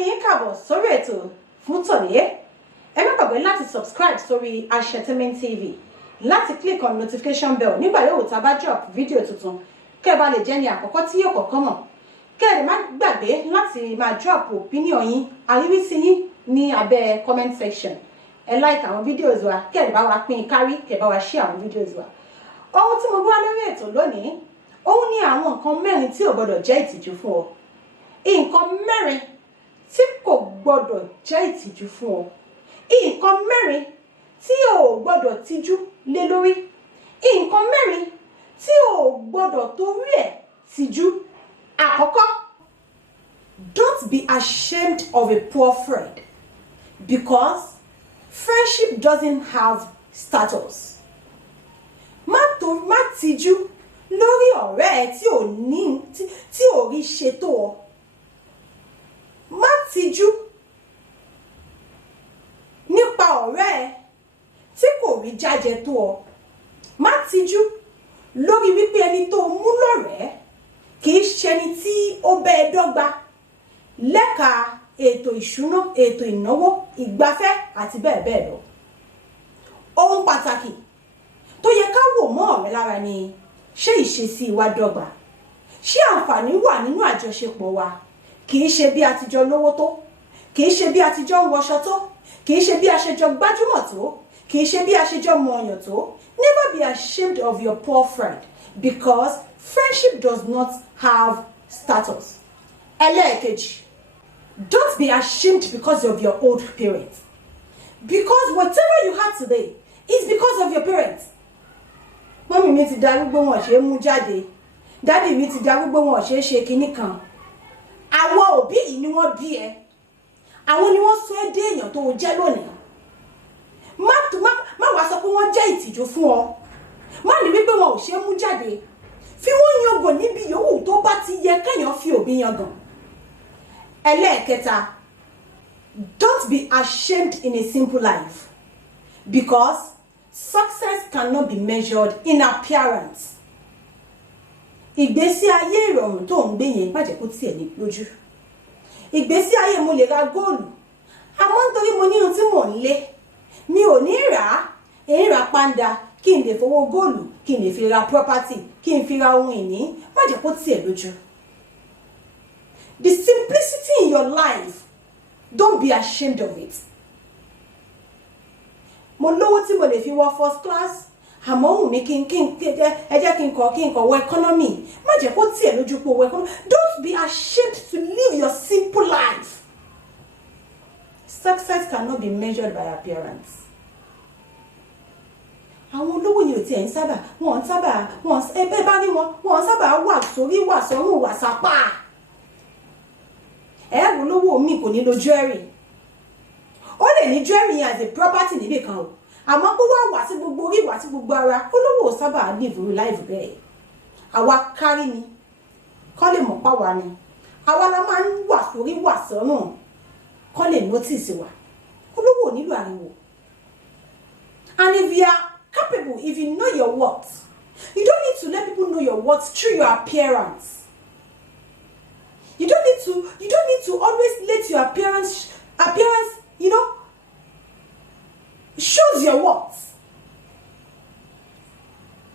kí yín káàbọ̀ sórí ètò fún tòní. Ẹ má gbàgbé láti subscribe sórí Entertainment TV, láti click on notification bell nígbà yóò tá bá drop fídíò tuntun kẹ́ bá lè jẹ́ ní àkọ́kọ́ tí yóò kọ́kọ́ mọ̀. Kẹ́ ẹ má gbàgbé láti máa drop opinion yín, àríwísí yín ní abẹ́ comment section. Ẹ like àwọn videos wa, kẹ́ ẹ bá wa pín kárí, kẹ́ bá wa share àwọn videos wa. Ohun tí mo bá lórí ètò lónìí, òun ni àwọn nǹkan mẹ́rin tí ò gbọdọ̀ jẹ́ ìtìjú fún ọ. Nǹkan mẹ́rin tí kò gbọdọ̀ jẹ́ ìtìjú fún ọ. Nǹkan mẹ́rin tí ò gbọdọ̀ tijú lé lórí. Nǹkan mẹ́rin tí ò gbọdọ̀ torí ẹ̀ tijú. Àkọ́kọ́, don't be ashamed of a poor friend because friendship doesn't have status. Má tijú lórí ọ̀rẹ́ ẹ tí ò rí ṣe tó ọ. Má tijú nípa ọ̀rẹ́ ẹ tí kò rí jájẹ tó ọ. Má tijú lórí wípé ẹni tó mú lọ́rẹ̀ẹ́ kì í ṣe ẹni tí ó bẹ́ ẹ dọ́gba lẹ́ka ètò ìṣúná, ètò ìnáwó, ìgbafẹ́ àti bẹ́ẹ̀ bẹ́ẹ̀ lọ. Ohun pàtàkì tó yẹ ká wò mọ́ ọ̀rẹ́ lára ni ṣé ìṣesí wa dọ́gba? Ṣé àǹfààní wà nínú àjọṣepọ̀ wa? Kì í ṣe bí a ti jọ lówó tó, kì í ṣe bí a ti jọ ń wọṣọ tó, kì í ṣe bí a ṣe jọ gbájúmọ̀ tó, kì í ṣe bí a ṣe jọ mọ̀ọ̀yàn tó. Never be ashamed of your poor friend because friendship does not have status. Ẹlẹ́ẹ̀kejì, don't be ashamed because of your old parents. Because whatever you have today is because of your parents. Mọ́mí mi ti darúgbó, wọn ṣe mú jáde. Dádì mi ti darúgbó, wọn ṣe ṣe kinní kan. Àwọn òbí yìí ni wọ́n bí ẹ. Àwọn ni wọ́n sọ ẹ́ dé èèyàn tó jẹ́ lónìí. Má wá sọ pé wọ́n jẹ́ ìtìjú fún ọ. Má ní wípé wọn ò ṣe mú jáde. Fi wọ́n yangàn níbi yòówù tó bá ti yẹ kéèyàn fi òbí yangàn. Ẹlẹ́ẹ̀kẹta, don't be ashamed in a simple life because success cannot be measured in appearance. Ìgbésí ayé ìrọ̀rùn tó ń gbé yẹn bàjẹ́ kó tiẹ̀ ní lójú. Ìgbésí ayé mo lè ra góòlù, àmọ́ nítorí mo ní ohun tí mò ń lé, mi ò ní rà á, èyí ra pàǹdà kí n lè fowó góòlù, kí n lè fi ra property, kí n fi ra ohun ìní, bàjẹ́ kó tiẹ̀ lójú. The simplicity in your life, don't be ashamed of it. Mo lówó tí mo lè fi wọ first class, àmọ́ òun mi kí n kọ̀ wọ economy. Má jẹ́ kó tiẹ̀ lójú pé wọ economy. Don't be ashamed to live your simple life. Success cannot be measured by appearance. Àwọn olówó yìí ò tiẹ̀ ń sábà, ẹ bá ní wọn sábà wà sórí wà sọ́run wà sápá. Ẹ̀rù olówó mi kò ní lo jewelry. Ó lè ní jewelry yẹn as a property níbì kan o. Àmọ́ pé wá sí gbogbo orí, wá sí gbogbo ara, olówó sábà live life bẹ́ẹ̀. Àwa kárí ni, kọ́ lè mọ̀ pa wá ni. Àwa la máa ń wà sórí wà sọ́run, kọ́ lè notice wa. Olówó nílò ariwo. And if you are capable, if you know your worth, you don't need to let people know your worth through your appearance. You don't need to always let your appearance, shows your worth.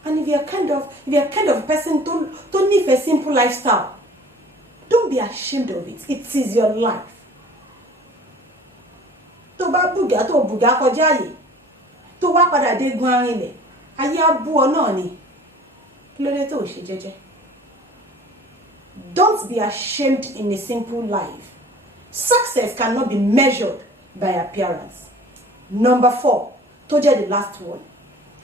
And if you're kind of person to live a simple lifestyle, don't be ashamed of it. It is your life. Tó bá bùgá kọjá yìí, tó wá padà dé gun arinlẹ̀, ayé á bú ọ náà ni. Kí ló dé tó ṣe jẹ́jẹ́? Don't be ashamed in a simple life. Success cannot be measured by appearance. Number 4, tó jẹ́ the last one.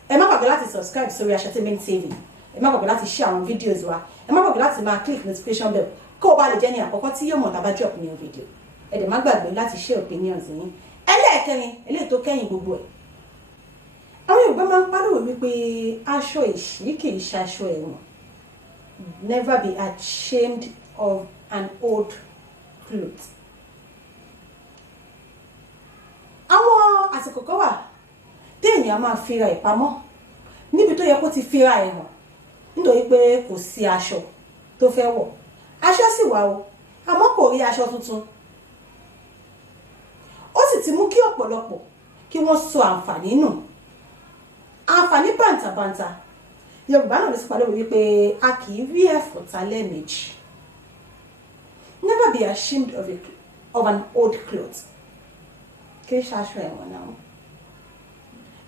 Ẹ má gbàgbé láti subscribe sórí Entertainment TV. Ẹ má gbàgbé láti share àwọn videos wa. Ẹ má gbàgbé láti máa click notification bell kó o bá lè jẹ́ ní àkọ́kọ́ tí yóò mọ̀ tá bá drop new video. Ẹ dẹ̀ má gbàgbé láti share opinions yín. Ẹlẹ́ẹ̀kẹrin, eléyìí tó kẹ́yìn gbogbo ẹ̀. Àwọn Yorùbá máa ń pariwo wípé aṣọ ìṣí kì í ṣaṣọ ẹ̀wọ̀n. Never be ashamed of an old cloth. Àwọn àsìkò kan wà téèyàn máa fira ìpamọ́ níbi tó yẹ kó ti fira ẹ̀ hàn nítorí pé kò sí aṣọ tó fẹ́ wọ̀. Aṣọ sì wà o, àmọ́ kò rí aṣọ tuntun. ti mú kí ọ̀pọ̀lọpọ̀ kí wọ́n sọ àǹfààní nù. Àǹfààní bàǹtàbàǹtà Yorùbá náà ló sì padà wípé a kì í rí ẹ̀fọ́ ta lẹ́ẹ̀mejì. Never be ashamed of an old cloth. Kí ṣe aṣọ ẹ̀wọ̀n náà?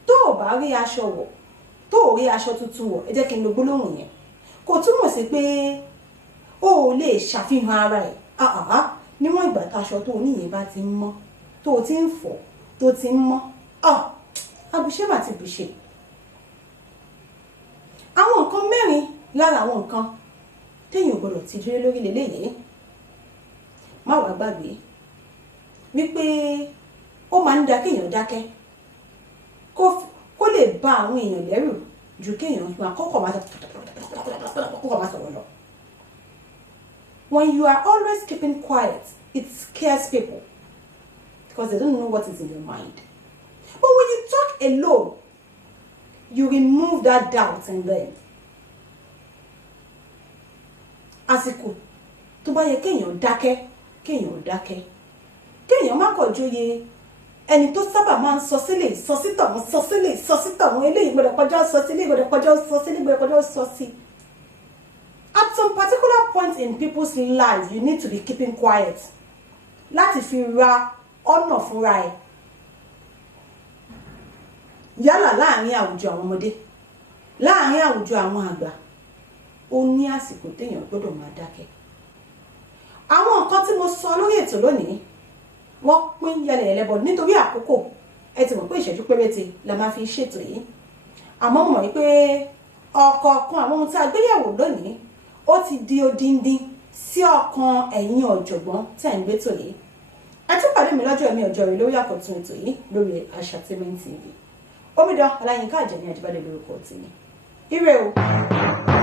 Tó o bá rí aṣọ wọ̀, tó o rí aṣọ tuntun wọ̀, ẹ jẹ́ kí n lo gbólóhùn yẹn. Kò túmọ̀ sí pé o ò lè ṣàfihàn ara ẹ̀. Níwọ̀n ìgbà táṣọ tó o níyẹn bá ti ń mọ́, tó o ti ń fọ̀, tó o ti ń mọ́, àbùṣe mà ti bùṣe. Àwọn nǹkan mẹ́rin lára àwọn nǹkan téèyàn gbọ́dọ̀ ti dúró lórí lélẹ́yìí. Má wàá gbàgbé wípé ó máa ń da kéèyàn dákẹ́ kó lè bá àwọn èèyàn lẹ́rù ju kéèyàn kọ́kọ́ máa sọ̀rọ̀ lọ. When you are always keeping quiet, it scares people because they don't know what is in your mind. But when you talk alone, you remove that doubt in them. Àsìkò tó bá yẹ kéèyàn dákẹ́, kéèyàn dákẹ́. Kéèyàn má kọ̀ jóye ẹni tó sábà máa ń sọ sílẹ̀, sọ sí tọ̀hún, sọ sílẹ̀, sọ sí tọ̀hún, eléyìí gbọ́dọ̀ kọjá sọ sí, eléyìí gbọ́dọ̀ kọjá sọ sí, eléyìí gbọ́dọ̀ kọjá sọ sí. At some particular point in people's lives, you need to be keeping quiet. Láti fi ra ọ̀nà fúnra ẹ̀. Yálà láàrin àwùjọ àwọn ọmọdé, láàrin àwùjọ àwọn àgbà, ó ní àsìkò téèyàn gbọ́dọ̀ máa dákẹ́. Àwọn nǹkan tí mo sọ lórí ètò lónìí, wọ́n pín yẹlẹyẹlẹbọ nítorí àkókò. Ẹ ti mọ̀ pé ìṣẹ́jú péréte la máa fi ṣètò yìí. Àmọ́ mo mọ̀ wípé ọ̀kọ̀ọ̀kan àwọn ohun tí a gbé yẹ̀wò lónìí ó ti di odindin sí ọkàn ẹ̀yin ọ̀jọ̀gbọ́n tẹ̀ ń gbé tò yìí. Ẹ tún pàdé mi lọ́jọ́ ẹ̀mí ọjọ́ rẹ̀ lórí àkọ́tún ètò yìí lórí Asatainment TV. Omidan Ọláyínká Àjàní Àjíbádé lórúkọ tèmi. Ire o.